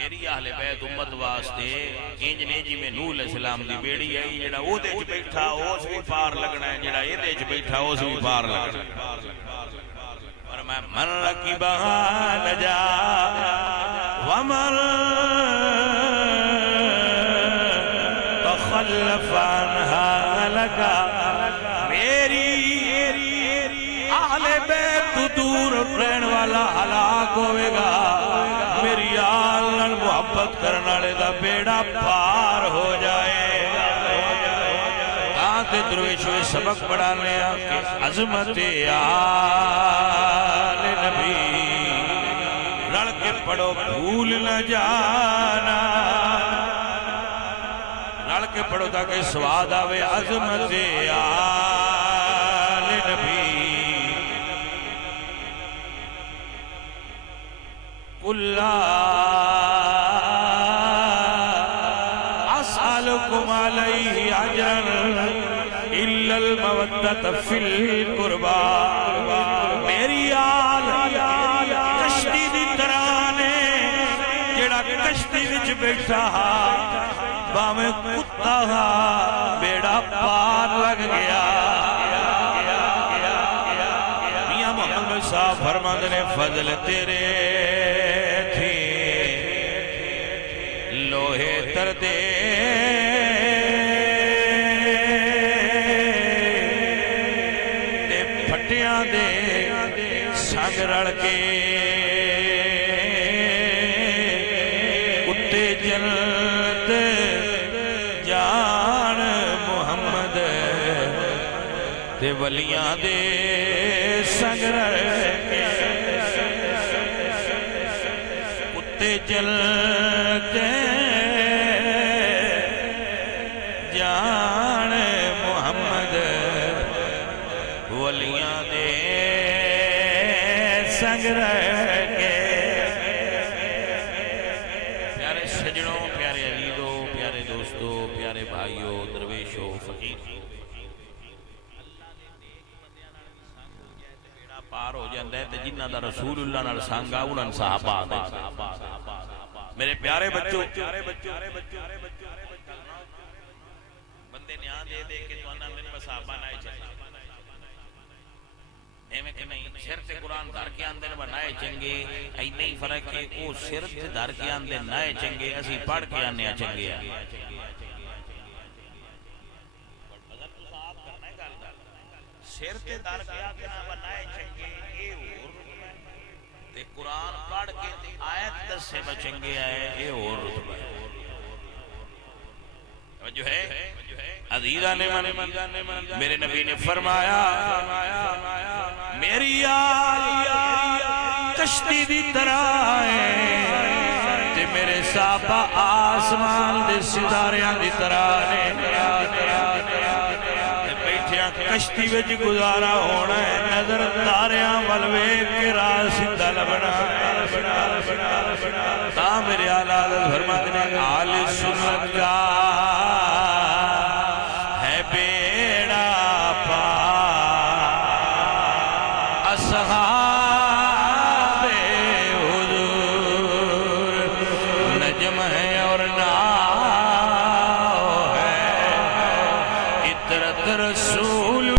میری اہل بیت امت واسطے انج نے جی میں نوح علیہ السلام دی بیڑی آئی جڑا او دے وچ بیٹھا اس بھی پار لگنا ہے جڑا اے دے وچ بیٹھا اس بھی پار لگنا ہے اور میں من رکبھا نجا ومن تخلف عنها لگا میری اہل بیت دور رہن والا ہلاک ہوئے گا میری آل محبت کرنے والے دا بیڑا پار ہو جائے آتے درویش ہوئے سبق پڑھا لیا کہ عظمت آل نبی لڑ کے پڑھو بھول نہ جانا لڑ کے پڑھو تاکہ سواد آوے عظمت آل نبی اسألكم عليه اجرا الا المودة في القربى میری آل کشتی دی طرح نے جڑا کشتی وچ بیٹھا باویں کتا بیڑا پار لگ گیا میاں محمد صاحب فرماتے نے فضل تیرے لوہے تر دے تے پھٹیاں دے سنگ رڑ کے کتے جنت جان محمد تے ولیاں دے سنگ رڑ کے کتے جنت جان محمد ولیاں دے سنگ رہ کے پیارے سجنوں پیارے عزیزوں پیارے دوستوں پیارے بھائیوں درویشوں فقیر پار ہو جاندہ ہے تے جنہ دا رسول اللہ نال سانگا انہاں صحابہ دے میرے پیارے بچوں بندے نیاں دے دے کہ تو انہاں میرے پاس صحابہ نائے چنگے ایمیں کہ نہیں شرط قرآن دار کے اندر بنائے چنگے اینے ہی فرق ہے او شرط دار کے اندر نائے چنگے اسی پڑھ کے آنے چنگے شرط دار کے اندر بنائے چنگے اے اور تے قرآن پڑھ کے تے آیت دس سے بچنگے آئے اے اور رتبہ جو ہے عزیزہ نے میرے نبی نے فرمایا میری آل کشتی دی طرح ہے تے میرے صحابہ آسمان دے ستاریاں دی طرح بیٹھیاں کشتی وچ گزارا ہونا ہے نظر تاریاں والوے کے راہ سدھا لبنا تا میرے آلہ فرماتے ہیں آل سنت کا ہے بیڑا پا اصحاب